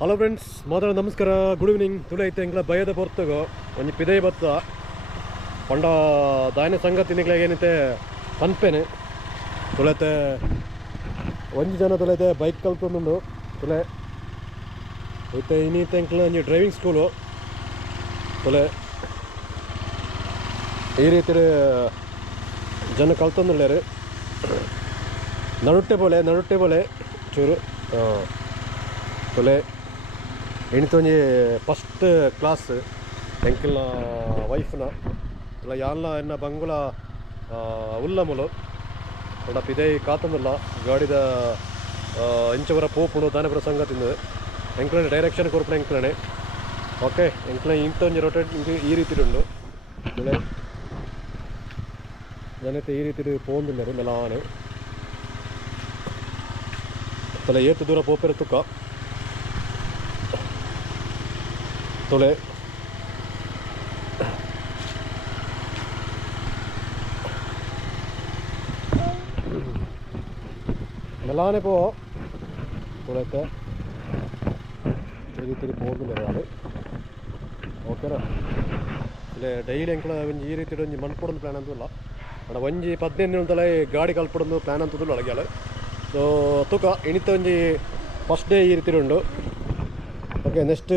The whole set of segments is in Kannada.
ಹಲೋ ಫ್ರೆಂಡ್ಸ್, ಮೊದಲು ನಮಸ್ಕಾರ, ಗುಡ್ ಈವ್ನಿಂಗ್. ತುಳು ಐತೆ ಎಂಗ್ಲ ಭಯದ ಪೊರ್ತಗೋ ಒಂಜಿ ಪಿದೇ ಬತ್ತ ಪಂಡ ದಾಯನ ಸಂಗತಿ ನಿಗ್ಲಾಗ ಏನೈತೆ ಪನ್ಪೇನೆ ತುಳೈತೆ ಒಂಜಿ ಜನ ತುಳೈತೆ ಬೈಕ್ ಕಲ್ತೊಂದುಂಡು ತುಳೆ ಐತೆ ಇನ್ನೀತೆ ಎಂಕ್ಲ ಒಂಜಿ ಡ್ರೈವಿಂಗ್ ಸ್ಕೂಲು ತುಳೆ ಈ ರೀತಿ ಜನ ಕಲ್ತೊಂದುಳ್ಳೇರು. ನಡುಟ್ಟೆ ಬೋಲೆ ಚೂರು ತುಳೆ ಎಣಿತೊಂಜಿ ಫಸ್ಟ್ ಕ್ಲಾಸ್ ಎಂಕಿಲ್ನ ವೈಫ್ನ ತುಳ ಯಾನ್ಲ ಎನ್ನ ಬಂಗುಲ ಉಲ್ಲಮುಲು ಪಂಡ ಪಿದೈ ಕಾತಂದುಲ್ಲ ಗಾಡಿದ ಇಂಚವರ ಪೋಪುಂಡು ದಾನಪುರ ಸಂಗತಿಂದು ಎಂಕ್ಲನೆ ಡೈರೆಕ್ಷನ್ ಕೊರ್ಪುನ ಎಂಕ್ಲನೆ. ಓಕೆ, ಎಂಕ್ಲ ಇಂತೊಂಜಿ ರೊಟೇಟ್ ಈ ರೀತಿ ಉಂಡು ತುಳೆ ಜನತೆ ಈ ರೀತಿ ಪೋಂದುಲ್ಲೆರು ಮೆಲಾನೆ ತುಲೆ ಏತು ದೂರ ಪೋಪೆರು ತುಕ ತುಳೆ ಮೆಲಾನೆ ಪೋ ತುಳೈತೆ ಈ ರೀತಿ ಪೋಂದುಲ್ಲೆರು ಆಡು. ಓಕೆನಾ, ಇಲ್ಲೇ ಡೈಲಿ ಎಂಕ್ಲ ಒಂಜಿ ಈ ರೀತಿ ಒಂಜಿ ಮಣ್ಪೊಡೊಂದು ಪ್ಲ್ಯಾನ್ ಅಂತೂ ಇಲ್ಲ ಅಣ್ಣ. ಒಂಜಿ 15 ದಿನದಲ್ಲ ಗಾಡಿ ಕಲ್ಪೊಡೊಂದು ಪ್ಲ್ಯಾನ್ ಅಂತದ್ದು ಒಳಗ್ಯಾಲ. ಸೊ ತೂಕ ಇಣಿತ ಒಂಜಿ ಫಸ್ಟ್ ಡೇ ಈ ರೀತಿ ಉಂಡು. ಓಕೆ, ನೆಕ್ಸ್ಟ್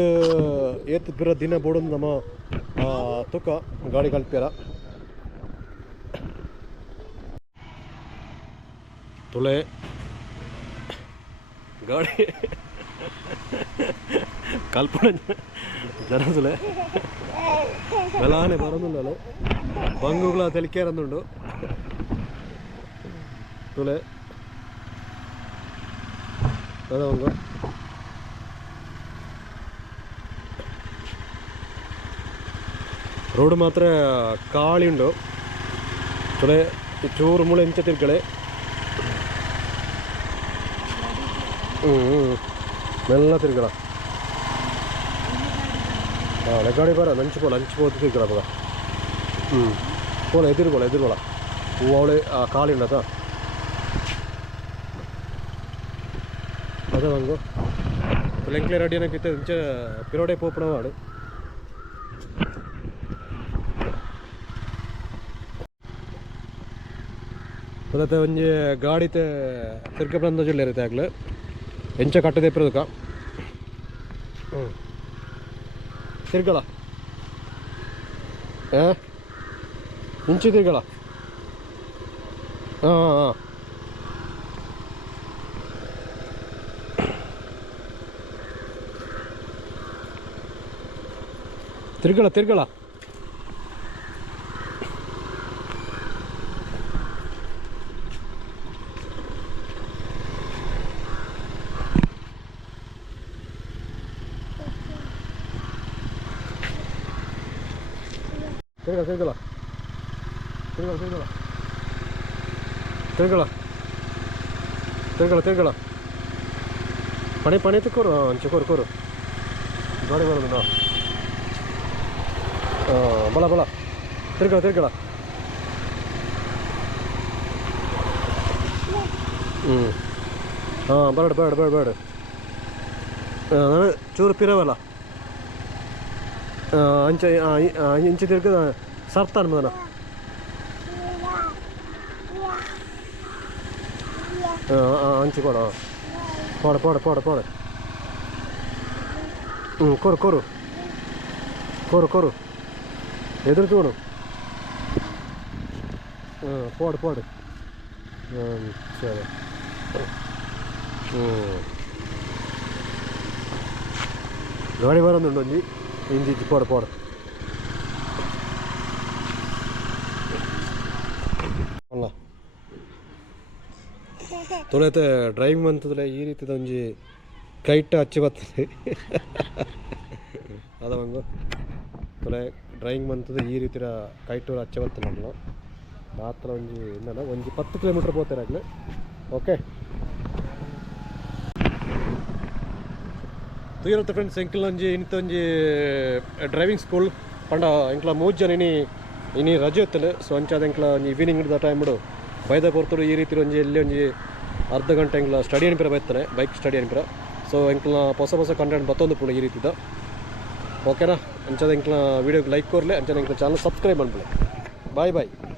ಏತ್ ಬಿರ ದಿನ ಬೋಡೊಂದು ನಮ್ಮ ತೂಕ ಗಾಡಿ ಕಲ್ಪ್ಯಾರ ತುಳೆ ಗಾಡಿ ಕಲ್ಪನ ಜನಸುಲೆ ಮೆಲಾನೆ ಬರೋದಿಲ್ಲ ಬಂಗುಗಳ ತೆಲಿಕೇರಂದುಂಡು ತುಳೆ ಅದಂಗ ರೋಡ್ ಮಾತ್ರ ಕಾಳಿ ಉಂಡು ತುಳೆ ಚೂರು ಮುಳೆ ಇಂಚ ತಿರ್ಗಳೆ ಮೆಲ್ಲ ತಿರ್ಗಲ ಗಾಡಿ ಬರ ಲಂಚ್ಬೋದು ತಿರ್ಗಲ ಬಗ ಪೋಲ ಎದುರುಗೋಳ ಅವಳೆ ಕಾಳಿ ಉಂಡದ ಅದ ಒಂದು ಲೆಂಕ್ಲೆ ರೆಡಿ ಏನಾಗಿತ್ತು ಇಂಚ ಪಿರೋಡೆ ಪೋಪುಣ ಮಾಡು. ಮತ್ತೆ ಒಂಜಿ ಗಾಡಿತೆ ತಿರ್ಗ ಬಂದ ಜಿಲ್ಲೆ ಇರುತ್ತೆ ಆಗ್ಲೇ ಎಂಚ ಕಟ್ಟದೆ ಇಪ್ಪದಕ್ಕ ತಿರ್ಗಳ ಇಂಚು ತಿರ್ಗಳ ಹಾಂ ತಿರ್ಗಳ ತಿರ್ಗಳ ತಿರ್ಗಳ ತಿರ್ಗಳ ತಿರ್ಗಳ ತಿರ್ಗಳ ತಿರ್ಗಳ ತಿರ್ಗಳ ತಿರ್ಗಳ ಪಣಿ ಕೋರು ಅಂಚೆ ಕೋರು ಗಾಡಿ ಬರೋದು ನಾ ಬಲ ತಿರ್ಗಳ ಹಾಂ ಬೇಡ ನಾನು ಚೂರು ಪಿರವಲ್ಲ ಅಂಚೆ ಇಂಚೆ ತಿರ್ಗ ಸರ್ತಾನ ಮದನ ಅಂಚೆ ಪೋಡ ಕೋರು ಎದುರು ತೋಡು ಪೋಡು ಸರಿ ಗಾಡಿ ಬರೋದುಂಡು ಒಂಜಿ ಇಂಜಿ ಪೋಡ ಅಲ್ಲ ತುಳೈತೆ ಡ್ರೈವಿಂಗ್ ಬಂತದ್ರೆ ಈ ರೀತಿದ ಒಂಜಿ ಕೈಟ್ ಹಚ್ಚಿ ಬರ್ತದೆ ಅದ ಒಂದು ತುಳೆ ಡ್ರೈವಿಂಗ್ ಬಂತದ್ದು ಈ ರೀತಿಯ ಕೈಟೂರು ಹಚ್ಚಿ ಬರ್ತದೆ ನಾನು ಮಾತ್ರ ಒಂಜಿ 10 ಕಿಲೋಮೀಟರ್ ಹೋಗ್ತಾರೆ ಆಗಲೇ. ಓಕೆ, ತೂಯಿರತ್ತೆ ಫ್ರೆಂಡ್ಸ್ ಎಂಕ್ಲ ಒಂಜಿ ಇಂತೊಂಜಿ ಡ್ರೈವಿಂಗ್ ಸ್ಕೂಲ್ ಪಂಡ ಎಂಕ್ಲ 3 ಜನ ಇನಿ ರಜೆ ಇತ್ತಲೆ. ಸೊ ಅಂಚಾದ ಎಂಕ್ಲ ಈವ್ನಿಂಗ್ ದ ಟೈಮ್ ಬೈದ ಪೊರ್ತುಡು ಈ ರೀತಿ ಒಂಜಿ ಎಲ್ಲಿ ಒಂಜಿ ಅರ್ಧ ಗಂಟೆ ಎಂಕ್ಲ ಸ್ಟಡಿ ಅನಿಪಿರ ಬೈತಾನೆ, ಬೈಕ್ ಸ್ಟಡಿ ಅನಿಪಿರ. ಸೊ ಎಂಕ್ಲ ಹೊಸ ಕಂಟೆಂಟ್ ಬತ್ತೊಂದು ಪುಣ ಈ ರೀತಿದ ಓಕೆನಾ ಅಂಚದ ಎಂಕ್ಲ ವೀಡಿಯೋಗೆ ಲೈಕ್ ಕೊರಲೆ ಅಂಚದ ಎಂಕ್ಲ ಚಾನಲ್ ಸಬ್ಸ್ಕ್ರೈಬ್ ಮಾಡ್ಬಿಡಿ ಬಾಯ್